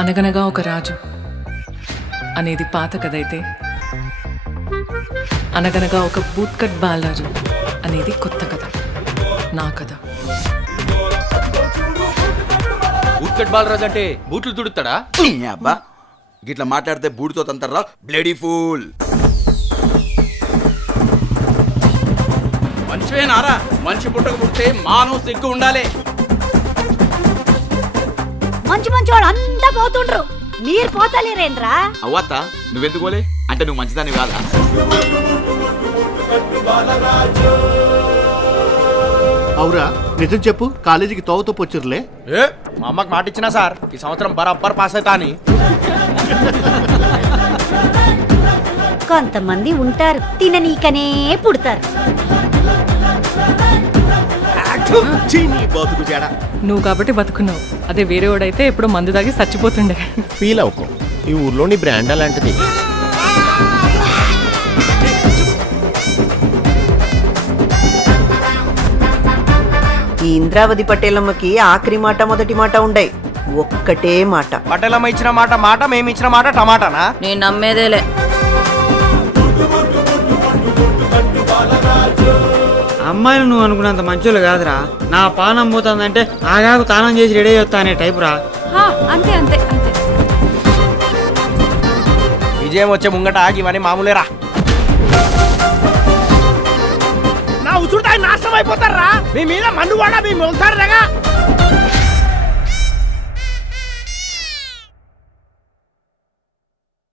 అనగనగా ఒక రాజు అనేది పాత కథ అయితే అనగనగా ఒక బూట్కట్ బాలరాజు అనేది కొత్త కథ, నా కథ. బూట్కట్ బాలరాజు అంటే బూట్లు తుడుతాడా? అబ్బా గిట్లా మాట్లాడితే బూడితో తంతర్రా బ్లడీ ఫూల్. మనిషివేనారా? మనిషి పుట్టక పుడితే మానవ సిగ్గు ఉండాలి. మంచి మంచి వాళ్ళు అంతా పోతుండ్రు, మీరు పోతలేరేంద్రా? అవ్వత్త నువ్వెందుకు పోలే? అంటే నువ్వు మంచిదాన్ని కాదా? అవురా నిజం చెప్పు, కాలేజీకి తోవతో పొచ్చురులే. మా అమ్మకి మాట ఇచ్చినా సార్ ఈ సంవత్సరం బరాబర్ పాస్ అవుతా అని. కొంతమంది ఉంటారు తిననీకనే పుడతారు. నువ్వు కాబట్టి బతుకున్నావు, అదే వేరే వాడైతే ఎప్పుడో మందు దాగి చచ్చిపోతుండే. ఫీల్ అవుకో, ఈ ఊర్లోని బ్రాండ్ అలాంటిది. ఈ ఇంద్రావతి పటేలమ్మకి ఆఖరి మాట మొదటి మాట ఉండయి, ఒక్కటే మాట. పటేలమ్మ ఇచ్చిన మాట మాట, మేము ఇచ్చిన మాట టమాటానా? నేను నమ్మేదేలే. అమ్మాయిలు నువ్వు అనుకున్నంత మంచోళ్ళు కాదురా. నా పానం పోతుందంటే ఆగాకు తానం చేసి రెడీ అవుతా అనే టైపు రా. అంతే అంతే అంతే. విజయం వచ్చే ముంగట ఆగివని మామూలేరా. నా ఉచుడు నాశనం అయిపోతారా? మీ మీద మన్ను వాడా మీ మొలుతారుగా.